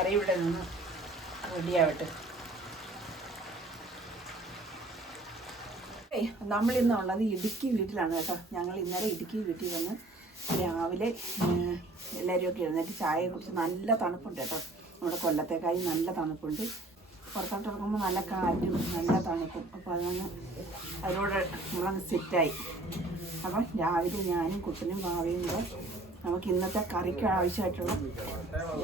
കറി ഇവിടെ നിന്ന് റെഡിയാവട്ടെ. നമ്മളിന്നുള്ളത് ഇടുക്കി വീട്ടിലാണ് കേട്ടോ. ഞങ്ങൾ ഇന്നലെ ഇടുക്കി വീട്ടിൽ വന്ന് രാവിലെ എല്ലാവരുമൊക്കെ എഴുന്നേറ്റ് ചായ കുടിച്ച് നല്ല തണുപ്പുണ്ട് കേട്ടോ. നമ്മുടെ കൊല്ലത്തേക്കായി നല്ല തണുപ്പുണ്ട്. പുറത്തോട്ട് ഇറങ്ങുമ്പോൾ നല്ല കാറ്റും നല്ല തണുപ്പും. അപ്പോൾ അതിനോട് നമ്മളങ്ങ് സെറ്റായി. അപ്പം രാവിലെ ഞാനും കുട്ടനും ഭാവിയും കൂടെ നമുക്ക് ഇന്നത്തെ കറിക്ക് ആവശ്യമായിട്ടുള്ള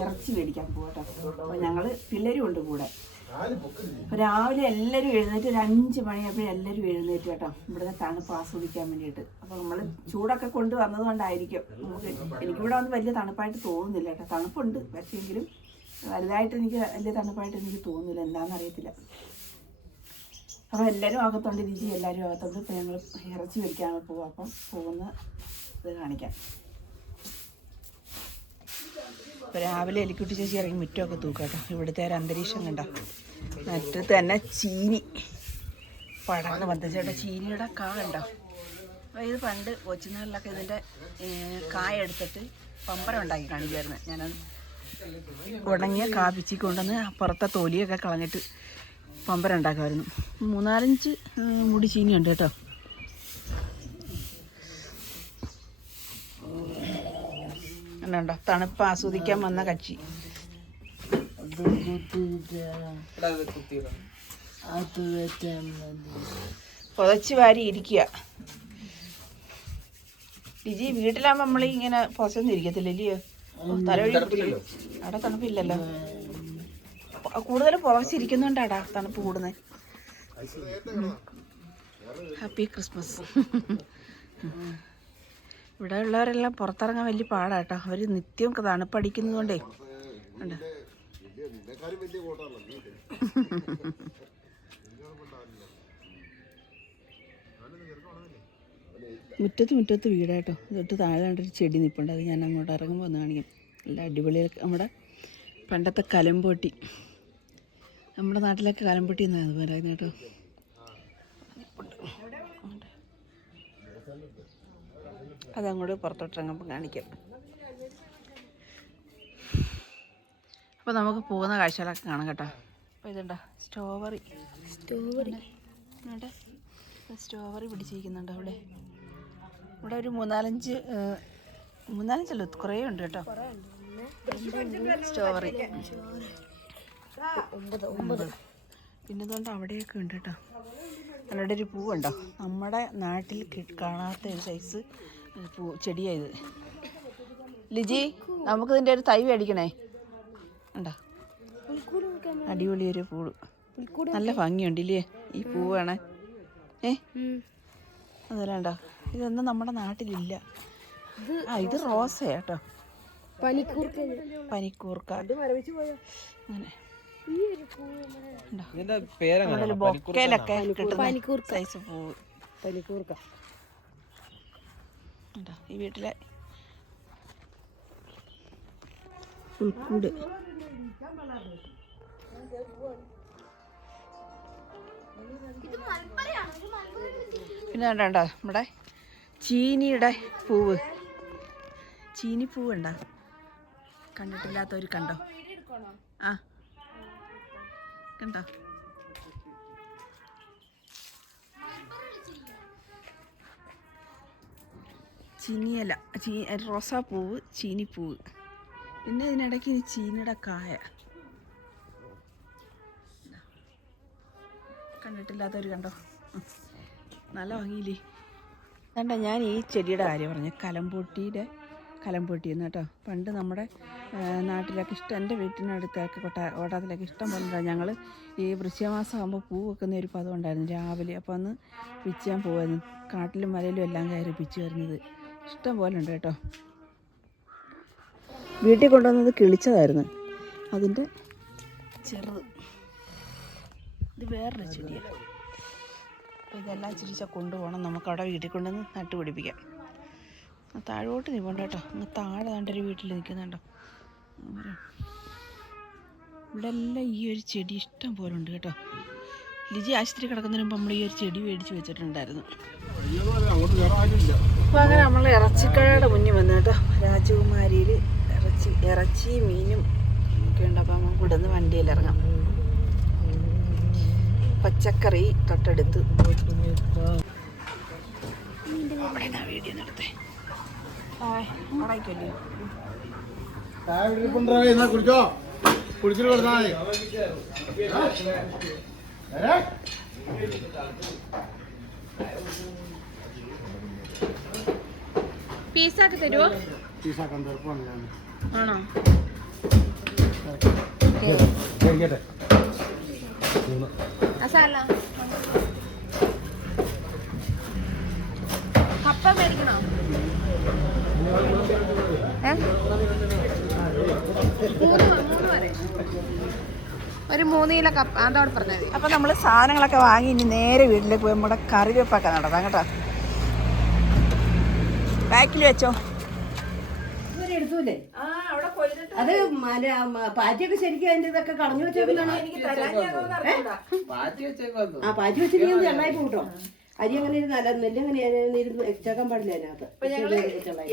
ഇറച്ചി മേടിക്കാൻ പോകട്ടോ. അപ്പോൾ ഞങ്ങൾ പിള്ളേരും ഉണ്ട് കൂടെ. അപ്പോൾ രാവിലെ എല്ലാവരും എഴുന്നേറ്റ് ഒരു 5 മണിയായപ്പോഴും എല്ലാവരും എഴുന്നേറ്റ് കേട്ടോ, ഇവിടുന്ന് തണുപ്പ് ആസ്വദിക്കാൻ വേണ്ടിയിട്ട്. അപ്പോൾ നമ്മൾ ചൂടൊക്കെ കൊണ്ടുവന്നത് കൊണ്ടായിരിക്കും എനിക്കിവിടെ വന്ന് വലിയ തണുപ്പായിട്ട് തോന്നുന്നില്ല കേട്ടോ. തണുപ്പുണ്ട്, പക്ഷേങ്കിലും വലുതായിട്ട് എനിക്ക് വലിയ തണുപ്പായിട്ട് എനിക്ക് തോന്നുന്നില്ല, എന്താണെന്നറിയത്തില്ല. അപ്പോൾ എല്ലാവരും അകത്തുണ്ട്, രുചി എല്ലാവരും അകത്തുണ്ട്. ഇപ്പോൾ ഞങ്ങൾ ഇറച്ചി മേടിക്കാൻ പോകും. അപ്പം പോകുന്ന ഇത് കാണിക്കാം. ഇപ്പോൾ രാവിലെ എലിക്കുട്ടി ചേച്ചി ഇറങ്ങി മുറ്റമൊക്കെ തൂക്കാട്ടോ. ഇവിടുത്തെ ഒരു അന്തരീക്ഷം കണ്ടോ. മറ്റത്ത് തന്നെ ചീനി പടർന്ന് വന്നിച്ചേട്ടാ. ചീനിയുടെ കാ ഉണ്ടോ. അപ്പോൾ ഇത് പണ്ട് കൊച്ചുനാളിലൊക്കെ ഇതിൻ്റെ കായ എടുത്തിട്ട് പമ്പരം ഉണ്ടാക്കി കാണിക്കുമായിരുന്നു. ഞാനത് ഉണങ്ങിയ കാപ്പിച്ചി കൊണ്ടുവന്ന് പുറത്തെ തൊലിയൊക്കെ കളഞ്ഞിട്ട് പമ്പരം ഉണ്ടാക്കുമായിരുന്നു. 3-4 മുടി ചീനിയുണ്ട് കേട്ടോ. ഉണ്ടോ തണുപ്പ് ആസ്വദിക്കാൻ വന്ന കക്ഷി. പുതച്ച് വാരി ഇരിക്കുക. ലിജി വീട്ടിലാകുമ്പോൾ നമ്മൾ ഇങ്ങനെ പുതച്ചൊന്നും ഇരിക്കത്തില്ല ഇല്ലയോ. തലവഴി അവിടെ തണുപ്പില്ലല്ലോ. കൂടുതൽ പുതച്ചിരിക്കുന്നുണ്ടാടാ തണുപ്പ് കൂടുന്നത്. Happy Christmas. ഇവിടെ ഉള്ളവരെല്ലാം പുറത്തിറങ്ങാൻ വലിയ പാടാട്ടോ. അവർ നിത്യവും തണുപ്പടിക്കുന്നത് കൊണ്ടേ ഉണ്ട്. മുറ്റത്ത് വീടാട്ടോ. തൊട്ട് താഴെ കണ്ടൊരു ചെടി നിൽപ്പുണ്ട്. അത് ഞാൻ അങ്ങോട്ട് ഇറങ്ങുമ്പോൾ ഒന്ന് കാണിക്കാം. നല്ല അടിപൊളി. നമ്മുടെ പണ്ടത്തെ കലംപൊട്ടി, നമ്മുടെ നാട്ടിലൊക്കെ കലംപൊട്ടി എന്നാണ് പറയുന്നത് കേട്ടോ. അതങ്ങോട്ട് പുറത്തോട്ടിറങ്ങുമ്പോൾ കാണിക്കാം. അപ്പോൾ നമുക്ക് പോകുന്ന കാഴ്ചകളൊക്കെ കാണാം കേട്ടോ. അപ്പോൾ ഇതുണ്ടോ സ്ട്രോബെറി പിടിച്ചിരിക്കുന്നുണ്ട് അവിടെ. ഇവിടെ ഒരു 3-4 കുറേ ഉണ്ട് കേട്ടോ സ്ട്രോബെറി. പിന്നെ ഇതുകൊണ്ട് അവിടെയൊക്കെ ഉണ്ട് കേട്ടോ. അവിടെ ഒരു പൂവുണ്ടോ, നമ്മുടെ നാട്ടിൽ കാണാത്ത ഒരു സൈസ് ചെടിയായത്. ലിജി നമുക്കിതിൻ്റെ ഒരു തൈ മേടിക്കണേ. ഉണ്ടോ അടിപൊളി ഒരു പൂവ്, നല്ല ഭംഗിയുണ്ടില്ലേ ഈ പൂവ് കാണാൻ. അതല്ല ഉണ്ടോ, ഇതൊന്നും നമ്മുടെ നാട്ടിലില്ല. ഇത് റോസയാ കേട്ടോ, പനിക്കൂർക്ക. അങ്ങനെ ബൊക്കയിലൊക്കെ കിട്ടുന്ന സൈസ് പൂവ് പനിക്കൂർക്ക. ഈ വീട്ടിലെ പുൽക്കൂട്. പിന്നെ കണ്ടോ നമ്മുടെ ചീനിയുടെ പൂവ്, ചീനിപ്പൂവ് ഉണ്ടോ, കണ്ടിട്ടില്ലാത്തവർ കണ്ടോ. ആ കണ്ടോ. ചീനിയല്ല, റോസാപ്പൂവ്, ചീനിപ്പൂവ്. പിന്നെ ഇതിനിടയ്ക്ക് ഇനി ചീനിയുടെ കായ കണ്ടിട്ടില്ലാത്തവർ കണ്ടോ. നല്ല ഭംഗിയില്ലേ. കണ്ടോ, ഞാൻ ഈ ചെടിയുടെ കാര്യം പറഞ്ഞു, കലംപൊട്ടി എന്ന് കേട്ടോ. പണ്ട് നമ്മുടെ നാട്ടിലൊക്കെ എൻ്റെ വീട്ടിനടുത്തൊക്കെ ഓട്ടത്തിലൊക്കെ ഇഷ്ടം പോലെ ഉണ്ടാകും. ഞങ്ങൾ ഈ വൃശ്ചികമാസം ആകുമ്പോൾ പൂ വെക്കുന്ന ഒരു പദം ഉണ്ടായിരുന്നു രാവിലെ. അപ്പോൾ അന്ന് പിച്ചാൻ പോകുമായിരുന്നു. കാട്ടിലും മലയിലും എല്ലാം കയറി പിച്ച് വരുന്നത് ഇഷ്ടം പോലെ ഉണ്ട് കേട്ടോ. വീട്ടിൽ കൊണ്ടുവന്നത് കിളിച്ചതായിരുന്നു, അതിൻ്റെ ചെറുത്. ഇത് വേറൊരു ചെടിയാണ്. അപ്പോൾ ഇതെല്ലാം ചിരിച്ചാൽ കൊണ്ടുപോകണം. നമുക്കവിടെ വീട്ടിൽ കൊണ്ടുവന്ന് നട്ടുപിടിപ്പിക്കാം. താഴോട്ട് നിൽപ്പുണ്ട് കേട്ടോ. അങ്ങ് താഴെ കണ്ടൊരു വീട്ടിൽ നിൽക്കുന്നുണ്ടോ. ഇവിടെ എല്ലാം ഈ ഒരു ചെടി ഇഷ്ടം പോലെ ഉണ്ട് കേട്ടോ. ലിജി ആശുപത്രി കിടക്കുന്നതിന് മുമ്പ് നമ്മൾ ഈ ഒരു ചെടി മേടിച്ച് വെച്ചിട്ടുണ്ടായിരുന്നു. അപ്പോൾ അങ്ങനെ നമ്മൾ ഇറച്ചിക്കടയുടെ മുന്നിൽ വന്നു കേട്ടോ. രാജകുമാരിയിൽ ഇറച്ചി മീനും ഒക്കെ ഉണ്ട്. അപ്പം നമുക്ക് ഇവിടെ നിന്ന് വണ്ടിയിൽ ഇറങ്ങാം. പച്ചക്കറി തൊട്ടടുത്ത്. വീഡിയോ നടത്തേ കുടിച്ചോ കുടിച്ചിട്ട് കൊടുത്താൽ പീസാക്കി തരുമോ? പീസാക്കാൻ തീർപ്പാണ്. ആണോ? കപ്പ മേടിക്കണോ? ഒരു 3 കിലോ കപ്പ അതോടെ പറഞ്ഞാൽ മതി. അപ്പം നമ്മൾ സാധനങ്ങളൊക്കെ വാങ്ങി ഇനി നേരെ വീട്ടിലേക്ക് പോയി നമ്മുടെ കറിവേപ്പൊക്കെ നടത്താം കേട്ടോ. ബാക്കിൽ വെച്ചോ. എടുത്തൂലേ അത് പാറ്റിയൊക്കെ ശരിക്കും അതിന്റെ ഇതൊക്കെ കളഞ്ഞു വെച്ചേക്കുന്നതാണ്. ആ പാറ്റി വെച്ചിരിക്കുന്നത് എണ്ണായി പോട്ടോ. അരി അങ്ങനെ ഇരുന്നല്ല, നെല്ല് അങ്ങനെ ഇരുന്ന് ചേക്കാൻ പാടില്ല അതിനകത്ത്.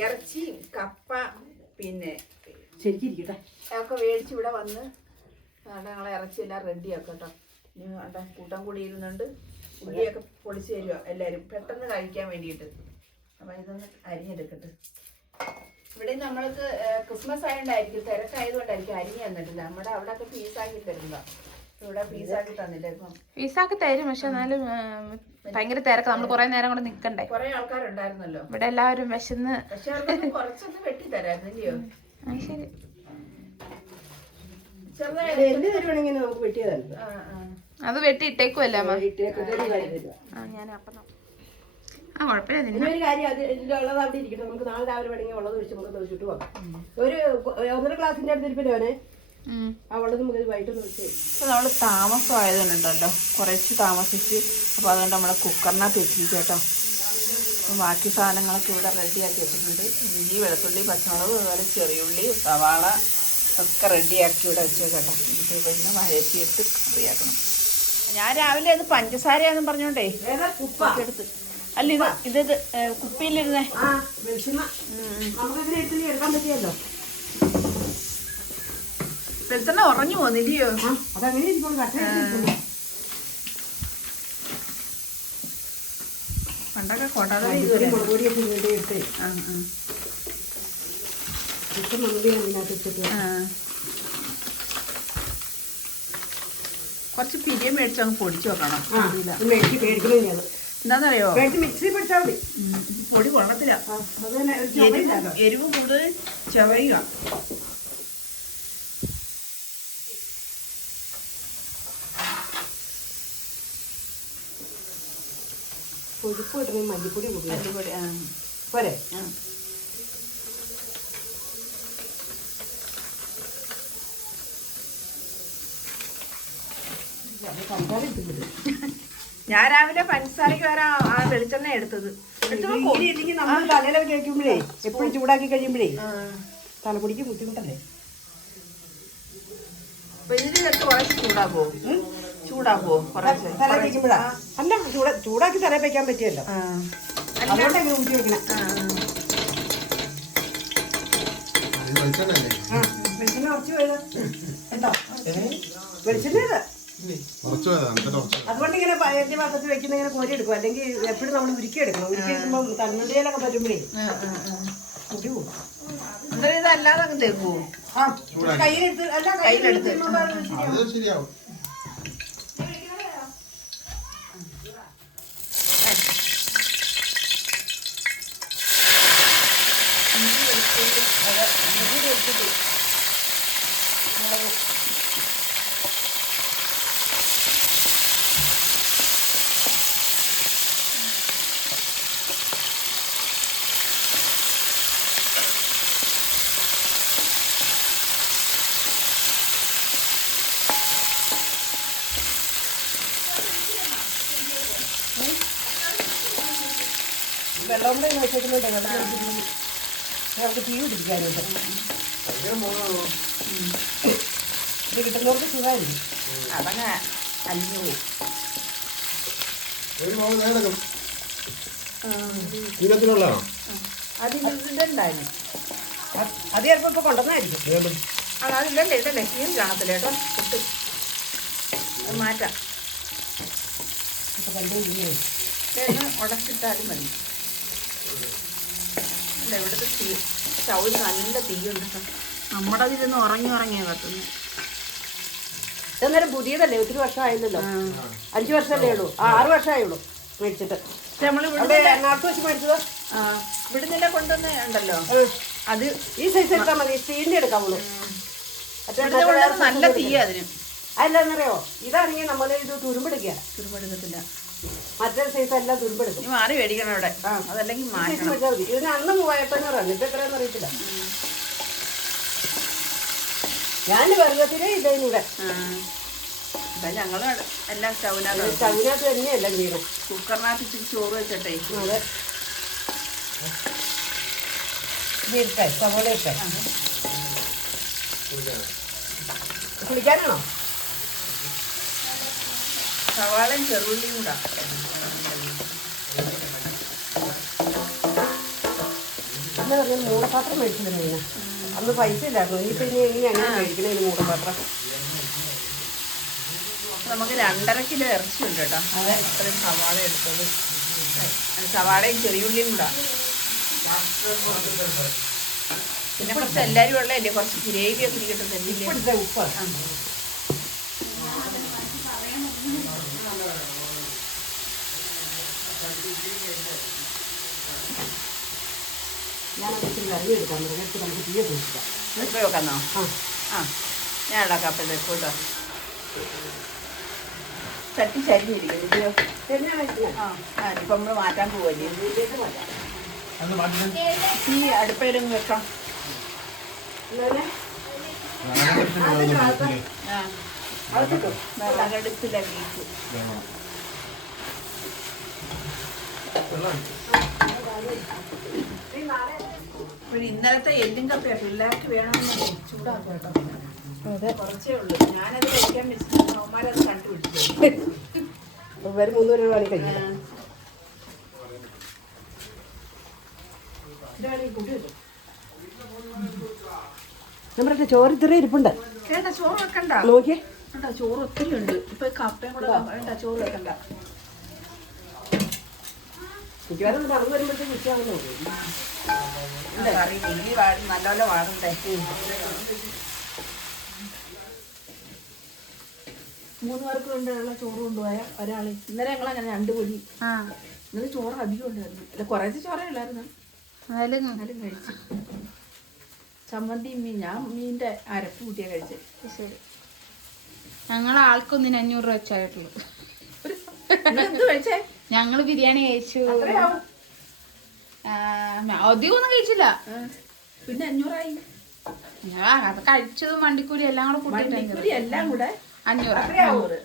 ഇറച്ചി കപ്പ പിന്നെ ശരിക്കും ഇരിക്കട്ടെ ഒക്കെ മേടിച്ച് ഇവിടെ വന്ന് ഞങ്ങളെ ഇറച്ചിയെല്ലാം റെഡിയാക്കാം കേട്ടോ. ഇനി അവിടെ കൂട്ടം കൂടി ഇരുന്നുണ്ട്. ഉള്ളിയൊക്കെ പൊളിച്ച് തരുക എല്ലാവരും പെട്ടെന്ന് കഴിക്കാൻ വേണ്ടിയിട്ട്. അപ്പം ഇതൊന്ന് അരിഞ്ഞെടുക്കട്ടെ. ഇവിടെ നമ്മൾക്ക് ക്രിസ്മസ് ആയതുകൊണ്ടായിരിക്കും, തിരക്കായതുകൊണ്ടായിരിക്കും അരിഞ്ഞ് തന്നിട്ടില്ല. നമ്മുടെ അവിടെ ഒക്കെ പീസാക്കി തരുന്നതാണ്. ഇവിടെ പീസാക്കി തന്നില്ല. ഇപ്പം പീസാക്കി തരും, പക്ഷെ എന്നാലും ഭയങ്കര തിരക്ക്. നമ്മൾ കുറെ നേരം കൂടെ നിക്കണ്ടേ. കുറെ ആൾക്കാരുണ്ടായിരുന്നല്ലോ ഇവിടെ എല്ലാവരും വിശന്ന്. പക്ഷെ കുറച്ചൊന്ന് വെട്ടി തരായിരുന്നില്ലയോ? ശരി, എന്ത് തരുവാണെങ്കിൽ നമുക്ക് വെട്ടിയതല്ല. അത് വെട്ടി ഇട്ടേക്കുമല്ലേ അമ്മ? ഞാൻ അപ്പം കുഴപ്പമില്ല. ഒരു കാര്യം, അത് ഉള്ളത് അവിടെ ഇരിക്കട്ടെ. നമുക്ക് നാളെ രാവിലെ വേണമെങ്കിൽ ഉള്ളത് വെച്ച് നമുക്ക് വെച്ചിട്ട് പോകാം. ഒരു 1.5 ക്ലാസിന്റെ അടുത്ത് ഇരിപ്പില്ലോനെ ആ ഉള്ളത് നമുക്ക് വൈകിട്ടൊന്ന് വെച്ച്. അപ്പോൾ നമ്മൾ താമസമായതുകൊണ്ടുണ്ടല്ലോ കുറച്ച് താമസിച്ച്. അപ്പോൾ അതുകൊണ്ട് നമ്മൾ കുക്കറിനകത്ത് വെച്ചിരിക്കും കേട്ടോ. അപ്പം ബാക്കി സാധനങ്ങളൊക്കെ ഇവിടെ റെഡിയാക്കി വെച്ചിട്ടുണ്ട്. ഇഞ്ചി, വെളുത്തുള്ളി, പച്ചമുളക്, അതുപോലെ ചെറിയുള്ളി, സവാള ഒക്കെ റെഡിയാക്കി ഇവിടെ വെച്ചേക്കട്ടോ. ഇത് പിന്നെ വഴറ്റിയെടുത്ത് കറിയാക്കണം. ഞാൻ രാവിലെ അത് പഞ്ചസാരയാണെന്ന് പറഞ്ഞോണ്ടേ എടുത്ത്. അല്ല ഇത് ഇത് കുപ്പിയിലിരുന്നേ. എടുക്കാൻ പറ്റിയല്ലോ. വെളുത്തെണ്ണ ഉറഞ്ഞു പോന്നില്ലയോ? അതങ്ങനെ പണ്ടൊക്കെ കൊണ്ടാതെ കുറച്ച് പിരിയം മേടിച്ച് അങ്ങ് പൊടിച്ചു വെക്കണം. എന്താന്നറിയോ, മിക്സി പിടിച്ചാൽ മതി. പൊടി കൊള്ളത്തില്ല. എരിവ് കൂടുതൽ ചവയുക. കൊഴുപ്പ് കിട്ടണമെങ്കിൽ മല്ലിപ്പൊടി കൂടി. മല്ലിപ്പൊടി പോരെ? ഞാൻ രാവിലെ പഞ്ചസാരക്ക് വരാ ആ വെളിച്ചെണ്ണ എടുത്തത്. ഇല്ലെങ്കിൽ നമ്മൾ തലയിലൊക്കെ കഴിക്കുമ്പോഴേ എപ്പോഴും ചൂടാക്കി കഴിയുമ്പോഴേ തലപ്പൊടിക്ക് ബുദ്ധിമുട്ടല്ലേ. അപ്പൊ ഇതിന് ചേർത്ത് കുറച്ച് ചൂടാക്കുവോ? ചൂടാക്കുവോ കുറച്ച് തല വയ്ക്കുമ്പോഴാ? അല്ല, ചൂടാക്കി തല വയ്ക്കാൻ പറ്റിയല്ലോ. അതുകൊണ്ടങ്ങനെ ഊറ്റി വെക്കണം. വെളിച്ചെണ്ണ കുറച്ച് വേണം. എന്തോ വെളിച്ചെണ്ണ അതുകൊണ്ട് ഇങ്ങനെ പഴയ പാത്രത്തിൽ വെക്കുന്ന ഇങ്ങനെ കോരി എടുക്കും. അല്ലെങ്കിൽ എപ്പോഴും നമ്മൾ ഉരുക്കി എടുക്കണം. ഉരുക്കി എടുക്കുമ്പോൾ തലമുടിയിലൊക്കെ പറ്റുമ്പോഴേ മുടി പോകും. ഇതല്ലാതെ അങ്ങ് തേക്കുവോ? കയ്യിലെടുത്ത് അല്ല കയ്യിലെടുത്ത് ശരിയാവും. വെള്ളം കൂടെ വെച്ചിട്ടുണ്ട്. നമുക്ക് തീ പിടിക്കാനുണ്ട്. ഇത് കിട്ടുന്നവർക്ക് സുഖമായിരിക്കും. അതങ്ങനെ അലിഞ്ഞു പോയി. അത് ചിലപ്പോ ഇപ്പൊ കൊണ്ടുവന്നായിരിക്കും. അതില്ലല്ലേ ഇതല്ലേ കീറി കാണത്തില്ല കേട്ടോ പൊട്ട് അത് മാറ്റാം ഇതൊന്ന് ഉടച്ചിട്ടാലും മതി. അല്ല ഇവിടുത്തെ സ്റ്റൗവിൽ നല്ല തീയുണ്ട് കേട്ടോ. നമ്മുടെ അതിലൊന്ന് ഉറങ്ങിയാ കത്തുന്നത്. ഇതന്നേരം പുതിയതല്ലേ, ഒത്തിരി വർഷമായില്ലല്ലോ. 5 വർഷമല്ലേ ഉള്ളൂ, 6 വർഷമായുള്ളൂ മേടിച്ചിട്ട്. നമ്മൾ അവിടെ എറണാകുളത്ത് വെച്ച് മേടിച്ചത്. ഇവിടുന്നില്ല കൊണ്ടുവന്ന് ഉണ്ടല്ലോ, അത് ഈ സൈസ് എടുത്താൽ മതി, സ്റ്റീലിന്റെ എടുക്കാവുള്ളൂ. നല്ല തീയ അതിന്. അതെന്താണെന്നറിയോ, ഇതാണെങ്കിൽ നമ്മൾ ഇത് തുരുമ്പെടുക്കുക. തുരുമ്പെടുക്കത്തില്ല. മറ്റേ സൈസ് എല്ലാം തുരുമ്പെടുക്കും. മാറി മേടിക്കണം ഇവിടെ, അതല്ലെങ്കിൽ മാറ്റണം. ഇതിന് അന്ന് 3500 ഇപ്പൊ എത്രയാണെന്ന് അറിയത്തില്ല. ഞാൻ വെറുതെ ഇതൂടെ ഞങ്ങള് എല്ലാം സ്റ്റൗവിനകത്ത് തന്നെയല്ല വീടും. കുക്കറിനകത്ത് ഇച്ചിരി ചോറ് വെച്ചിട്ടേ. അതെ, സവോള ഇട്ടേ. കുളിക്കാനാണോ? സവാളയും ചെറുള്ളിയും കൂടാ. അന്ന് പറഞ്ഞ മൂടപാത്രം മേടിച്ചിരുന്നു. അന്ന് പൈസ ഇല്ലായിരുന്നു. ഇനിയിപ്പോൾ ഇനി അങ്ങനെ കഴിക്കണേ മൂടപാത്രം. നമുക്ക് 2.5 കിലോ ഇറച്ചിയുണ്ട് കേട്ടോ. അത്രയും സവാള എടുത്തത്. സവാളയും ചെറിയുള്ളിയും കൂടാ. പിന്നെ കുറച്ച് എല്ലാവരും ഉള്ളതല്ലേ, കുറച്ച് ഗ്രേവിയൊക്കെ ഇരിക്കട്ടെ. ഉപ്പ് ഞാനൊക്കെ കറി എടുക്കാൻ എടുത്ത് നമുക്ക് തീയെ സൂക്ഷിക്കാം. ഉപ്പ് വെക്കാന്നോ? ഞാൻ ഉണ്ടാക്കാം അപ്പോഴത്തേക്ക് കേട്ടോ. ചട്ടി ചരിഞ്ഞിരിക്കുന്നു. ഇപ്പം നമ്മൾ മാറ്റാൻ പോവല്ലേ, ഈ അടുപ്പയിലും വെക്കാം. അടുപ്പിലെ വീട്ട് ഇന്നലത്തെ എല്ലും കപ്പയാ പിള്ളേർക്ക് വേണമെന്ന് ചൂടാക്കും കേട്ടോ. കുറച്ചേ ഉള്ളൂ, ഞാനത് കഴിക്കാൻ വെച്ചിട്ട് അവന്മാരത് കണ്ടുപിടിച്ചു. 300 രൂപ വേണമെങ്കിൽ കഴിക്കാം. നമ്മുടെ ചോറ് ഇത്രയും ഇരിപ്പുണ്ട്. വേണ്ട ചോറ് വെക്കണ്ട, നോക്കിയേ വേണ്ട ചോറ് ഒത്തിരി ഉണ്ട്. ഇപ്പൊ കപ്പയും കൂടെ വേണ്ട, ചോറ് വെക്കണ്ട. മിക്കവാറും നടന്നു വരുമ്പോഴത്തേക്ക് ഉച്ചയാകുന്നു. കറി നെല്ലി നല്ലപോലെ വാടണ്ടേ. 3 പേർക്ക് വേണ്ടിയുള്ള ചോറ് കൊണ്ടുപോയ ഒരാള്. ഇന്നലെ ഞങ്ങളങ്ങനെ 2 പൊടി. ഇന്നലെ ചോറ് അധികം ഉണ്ടായിരുന്നു. അല്ല കുറേശ്ശെ ചോറേ ഉള്ളായിരുന്നു, എന്നാലും കഴിച്ചു. ചമ്മന്തി മീൻ, ഞാൻ മീനിന്റെ അരപ്പ് കൂട്ടിയാ കഴിച്ചത്. ശരി, ഞങ്ങൾ ആൾക്കൊന്നിന് 500 രൂപ വെച്ചായിട്ടുള്ളൂ. എന്ത് കഴിച്ചേ? ഞങ്ങള് ബിരിയാണി കഴിച്ചു. അധികം ഒന്നും കഴിച്ചില്ല, പിന്നെ 500 ആയി. അത് കഴിച്ചതും വണ്ടിക്കൂലി എല്ലാം കൂടെ കൂട്ടിട്ട് എല്ലാം കൂടെ 500.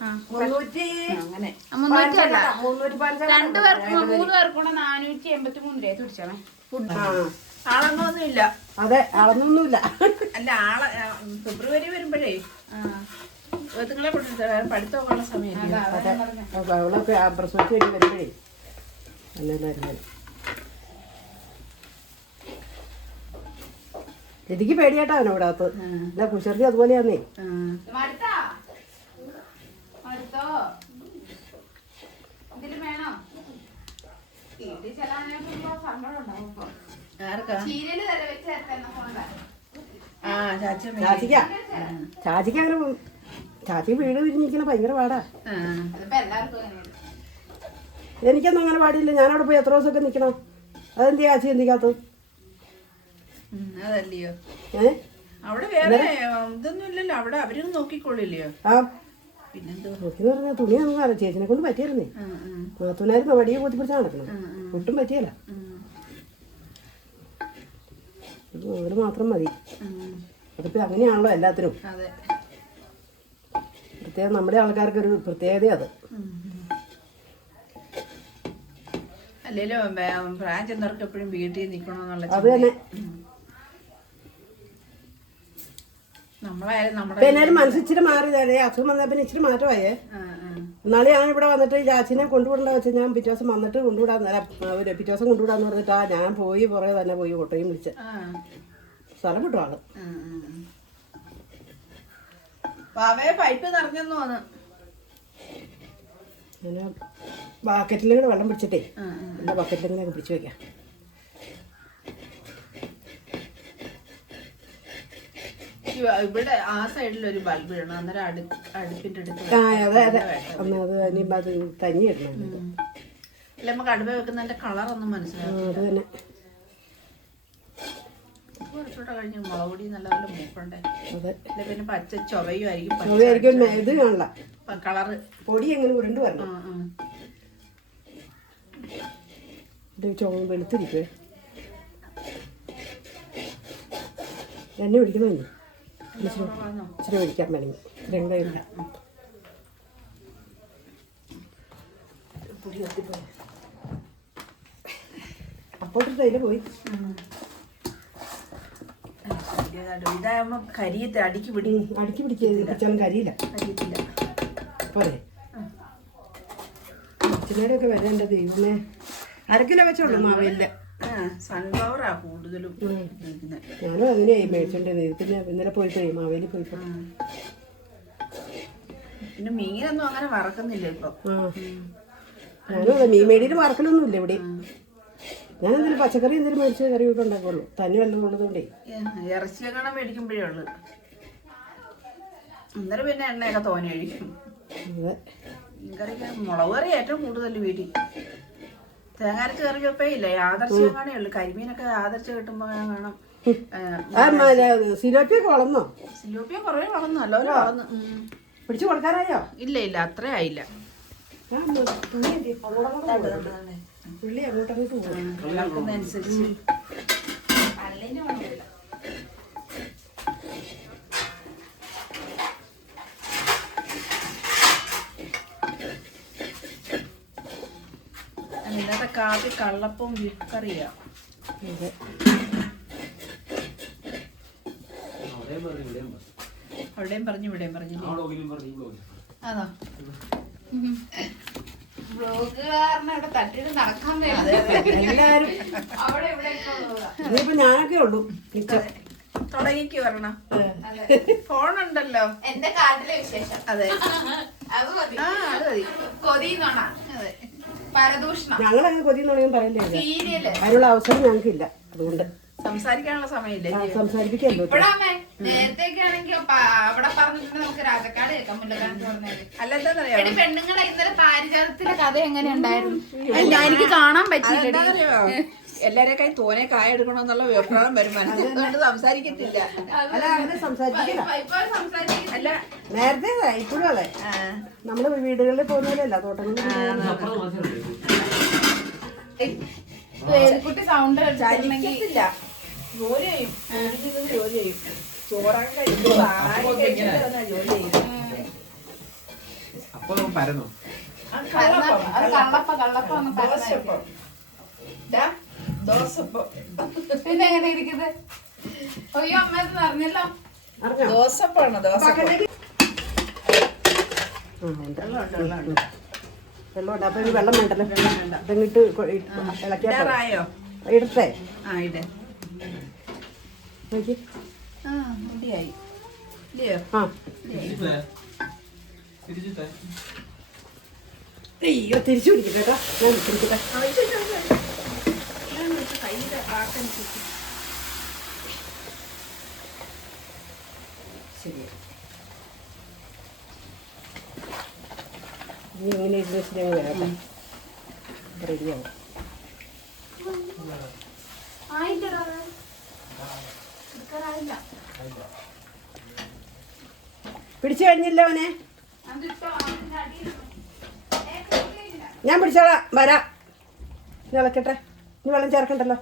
അങ്ങനെ 300 2 പേർക്ക് 3 പേർക്ക് കൂടെ 483 രൂപ തുടിച്ചാണേ ഫുഡ്. ആളൊന്നും ഇല്ല. അതെ, അളന്നൊന്നുമില്ല. അല്ല ഫെബ്രുവരി വരുമ്പോഴേ നിങ്ങളെ പഠിത്തമൊക്കെ ഉള്ള സമയം. അവളൊക്കെ പ്രസവിച്ച് കഴിഞ്ഞ് വരുമ്പോഴേ നല്ലതായിരുന്നു. എനിക്ക് പേടിയായിട്ടാ അവനെ ഇവിടെ അകത്ത്. അല്ല കുശർത്തി അതുപോലെയാന്നേ. ചാച്ചിക്ക് അങ്ങനെ ചാച്ചി വീട് പിരിഞ്ഞിരിക്കണ ഭയങ്കര പാടാ. എനിക്കൊന്നും അങ്ങനെ പാടില്ല. ഞാനവിടെ പോയി എത്ര ദിവസമൊക്കെ നിൽക്കണം. അതെന്താ ചാച്ചി എന്തിക്കാത്തത്? അതല്ലയോ, അവിടെ വേറെ ഇതൊന്നും ഇല്ലല്ലോ, അവിടെ അവരൊന്നും നോക്കിക്കൊള്ളില്ലയോ. പിന്നെന്തോ നോക്കിന്ന് പറഞ്ഞാൽ തുണിയൊന്നും അല്ല, ചേച്ചിനെ കൊണ്ട് പറ്റിയായിരുന്നേ. നാത്തൂനായിരുന്നു വടിയെ പൊത്തിപ്പിടിച്ചാ നടക്കണം. ഒട്ടും പറ്റിയല്ല, അവര് മാത്രം മതി. അതിപ്പോ അങ്ങനെയാണല്ലോ എല്ലാത്തിനും. പ്രത്യേകം നമ്മുടെ ആൾക്കാർക്കൊരു പ്രത്യേകത അത്. അല്ലേലും പ്രായം ചെന്നവർക്ക് എപ്പോഴും വീട്ടിൽ നിൽക്കണമെന്നുള്ള അത് തന്നെ. എന്നാലും മനസ്സിച്ചിരി മാറിയതേ. അസുഖം വന്നാൽ പിന്നെ ഇച്ചിരി മാറ്റമായേ. എന്നാലും ഞാൻ ഇവിടെ വന്നിട്ട് ചാച്ചിനെ കൊണ്ടുവിടേണ്ട വെച്ചാൽ ഞാൻ പിറ്റേ ദിവസം വന്നിട്ട് പിറ്റേ ദിവസം കൊണ്ടുവിടാന്ന് പറഞ്ഞിട്ടാ ഞാൻ പോയി പുറകെ തന്നെ പോയി ഓട്ടോയും വിളിച്ച് സ്ഥലം വിട്ടു ആള്. പാവയെ പൈപ്പ് നിറഞ്ഞെന്ന് തോന്നുന്നു. ഞാൻ ബാക്കറ്റിലും കൂടെ വെള്ളം പിടിച്ചിട്ടേ എൻ്റെ ബക്കറ്റിലും കൂടെ പിടിച്ച് വെക്കാം. ഇവിടെ ആ സൈഡിൽ ഒരു ബൾബ് ഇടണം, അന്നേരം അടുപ്പിന്റെ അടുത്ത്. അതെ അതെ ഒന്ന് അത് ഇനിയിപ്പോൾ അത് തനി ഇടണം. അല്ല നമുക്ക് അടുപ്പ് വെക്കുന്നതിന്റെ കളർ ഒന്നും മനസ്സിലാവും. അത് തന്നെ കുറച്ചുകൂടെ കഴിഞ്ഞ് മുളക് പൊടി നല്ലപോലെ മൂക്കണ്ടേ. അതെ അല്ല പിന്നെ പച്ച ചൊവയുമായിരിക്കും, ഇത് കാണില്ല കളറ് പൊടി എങ്ങനെ ഉരുണ്ട് വരണം. ഇത് വെളുത്തിരിക്കുവേ. എണ്ണ ഒഴിക്കണോ? ഇച്ചിരി ഒഴിക്കാൻ വേണമെങ്കിൽ രംഗമില്ല. പൊടി കത്തിപ്പോയി. അപ്പോട്ട് തൈല് പോയി. ഇതാകുമ്പോ കരിയത്തെ അടുക്കി പിടിച്ചാലും കരിയില്ല. പോരെ അച്ഛനോടെ ഒക്കെ വരേണ്ട ദൈവമേ. 1/2 കിലോ വെച്ചോളൂ മാവില്ല. സൺഫ്ലവറാ കൂടുതലും. ഞാനും അതിനെയായി മേടിച്ചോണ്ടേ. പിന്നെ ഇന്നലെ പോയിട്ടേ മാവേലി പോയിപ്പോ. പിന്നെ മീനൊന്നും അങ്ങനെ വറക്കുന്നില്ല ഇപ്പൊ. ഞാനും അതെ മീൻ മേടിയിൽ വറക്കലൊന്നും ഇല്ല ഇവിടെ. ഞാൻ എന്തെങ്കിലും പച്ചക്കറി എന്തെങ്കിലും മേടിച്ച് കറിയൊക്കെ ഉണ്ടാക്കുള്ളൂ. തനി വല്ലതും ഉള്ളതുകൊണ്ടേ. ഇറച്ചിയൊക്കെ മേടിക്കുമ്പോഴേ ഉള്ളു. അന്നേരം പിന്നെ എണ്ണയൊക്കെ തോനെ കഴിക്കും. അതെ മീൻകറിക്ക് മുളക് കറി ഏറ്റവും കൂടുതൽ വീട്ടിൽ. തേങ്ങാരച്ച് കറി വെപ്പേ ഇല്ല, ആദർശം കാണേ ഉള്ളു. കരിമീനൊക്കെ ആദർശം കിട്ടുമ്പോ കാണാം. സിലോപ്പിയൊക്കെ വളർന്നോ? സിലോപ്പിയ കുറേ വളർന്നു, നല്ലപോലെ വളർന്നു. പിടിച്ചു കൊടുക്കാറായോ? ഇല്ല അത്ര ആയില്ല. പുള്ളി അങ്ങോട്ടങ്ങോട്ട് പോകും അനുസരിച്ച്. ഇന്നത്തെ കാപ്പി കള്ളപ്പവും ബീഫ് കറിയാ. അവിടെയും പറഞ്ഞു ഇവിടെയും പറഞ്ഞു. അതാ ബ്ലോഗുകാരനെ ഇവിടെ തട്ടിട്ട് നടക്കാൻ എല്ലാരും. ഇനിയിപ്പോ ഞാനൊക്കെ ഉള്ളൂ തുടങ്ങിക്ക് വരണം. ഫോണുണ്ടല്ലോ. എന്റെ കാട്ടിലെ വിശേഷം. അതെ അത് മതി. അത് മതി. കൊതിന്നോണ. അതെ പരദൂഷണം. ഞങ്ങളങ്ങനെ കൊതിയെന്ന് പറയാൻ പറയല്ലേ. സീരിയല് അതിനുള്ള അവസരം ഞങ്ങൾക്കില്ല. അതുകൊണ്ട് സംസാരിക്കാനുള്ള സമയമില്ലേ. സംസാരിപ്പിക്കല്ലോ. ഇപ്പഴാമേ നേരത്തെയൊക്കെ ആണെങ്കിൽ അവിടെ പറഞ്ഞിട്ടുണ്ട് നമുക്ക് രാജക്കാട് കേൾക്കാം. മുല്ലക്കാട് പറഞ്ഞത് അല്ലെന്താന്നറിയോ, എടി പെണ്ണുങ്ങളെ ഇന്നലെ പാരിജാതത്തിലെ കഥ എങ്ങനെ ഉണ്ടായിരുന്നു? എനിക്ക് കാണാൻ പറ്റില്ല. എല്ലാരെക്കായി തോനെ കായ എടുക്കണമെന്നുള്ള അഭിപ്രായം വരും മനസ്സിലായിട്ട് സംസാരിക്കത്തില്ല. അല്ല അങ്ങനെ സംസാരിപ്പിക്കില്ല. അല്ല നേരത്തെ ഇപ്പോഴും അതെ. നമ്മള് വീടുകളിൽ പോകുന്നതല്ല, തോട്ടങ്ങളിൽ കുട്ടി സൗണ്ട് ചലിക്കത്തില്ല. ജോലി ചെയ്യും, ജോലി ചെയ്യും. ചോറൊക്കെ കഴിക്കും, ജോലി ചെയ്യും. പിന്നെ എങ്ങനെ ഇരിക്കുന്നത്? അയ്യോ അമ്മ പറഞ്ഞല്ലോ. ദോശപ്പാണ്. വെള്ളമുണ്ട്. അപ്പൊ ഈ വെള്ളം വേണ്ടല്ലോ. ഇതങ്ങിട്ട് ഇളക്കിയായോ? ഇടട്ടെ. ഇടേ. നോക്കി. റെഡിയായി. ഇല്ലയോ? അയ്യോ തിരിച്ചു പിടിക്കും കേട്ടോ. ഞാൻ പിടിക്കട്ടെ. ശരി. ഇനി എങ്ങനെ ഇരുന്ന് വരാം. റെഡിയാവും. പിടിച്ചു കഴിഞ്ഞില്ല അവനെ. ഞാൻ പിടിച്ചോളാം. വരാം. ഇളക്കട്ടെ. ഇനി വെള്ളം ചേർക്കണ്ടല്ലോ.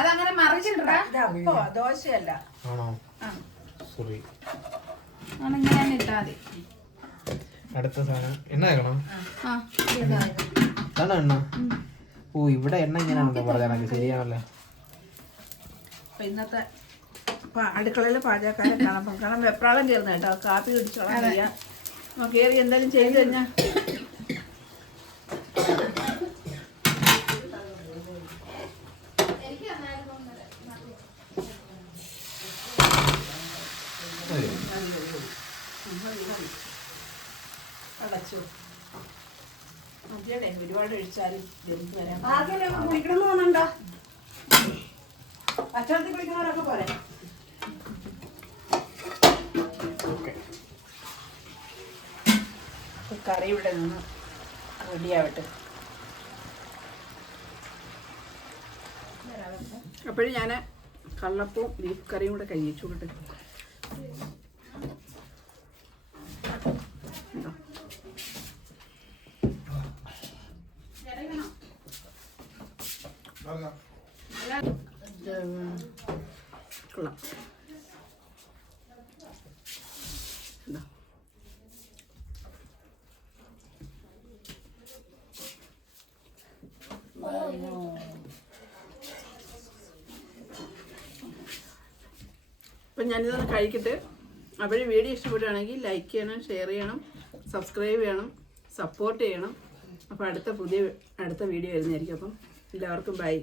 അതങ്ങനെ മറിച്ചിട്ടാ ദോശയല്ല. ഇങ്ങനെ ഇട്ടാ മതി. അടുത്ത സാധനം എണ്ണ ആക്കണം. എണ്ണ ഓ ഇവിടെ എണ്ണ ഇങ്ങനെയാണല്ലോ പറയാനൊക്കെ ശരിയാണല്ലോ. അപ്പം ഇന്നത്തെ അടുക്കളയിൽ പാചകക്കാരെ കാണാം. കാരണം വെപ്രാളം കയറുന്ന കേട്ടോ, കാപ്പി കുടിച്ചോളാം ചെയ്യാം. കയറി എന്തായാലും ചെയ്ത് കഴിഞ്ഞാൽ അടച്ചു മതിയടേ. ഒരുപാട് ഒഴിച്ചാലും ജനിക്ക് വരാൻ ആർക്കെങ്കിലും കുളിക്കണമെന്ന് തോന്നണ്ടോ? അച്ഛനത്തിൽ കുളിക്കുന്നവരൊക്കെ പോരെ. കറി ഇവിടെ നിന്ന് റെഡിയാവട്ടെ. അപ്പോഴും ഞാൻ കള്ളപ്പവും ബീഫ് കറിയും കൂടെ കഴിച്ചു കൊടുത്ത് കൊള്ളാം. അപ്പം ഞാനിതൊന്ന് കഴിക്കട്ടെ. അപ്പോൾ വീഡിയോ ഇഷ്ടപ്പെടുകയാണെങ്കിൽ ലൈക്ക് ചെയ്യണം, ഷെയർ ചെയ്യണം, സബ്സ്ക്രൈബ് ചെയ്യണം, സപ്പോർട്ട് ചെയ്യണം. അപ്പോൾ അടുത്ത വീഡിയോ വരുന്നതായിരിക്കും. അപ്പം എല്ലാവർക്കും ബൈ.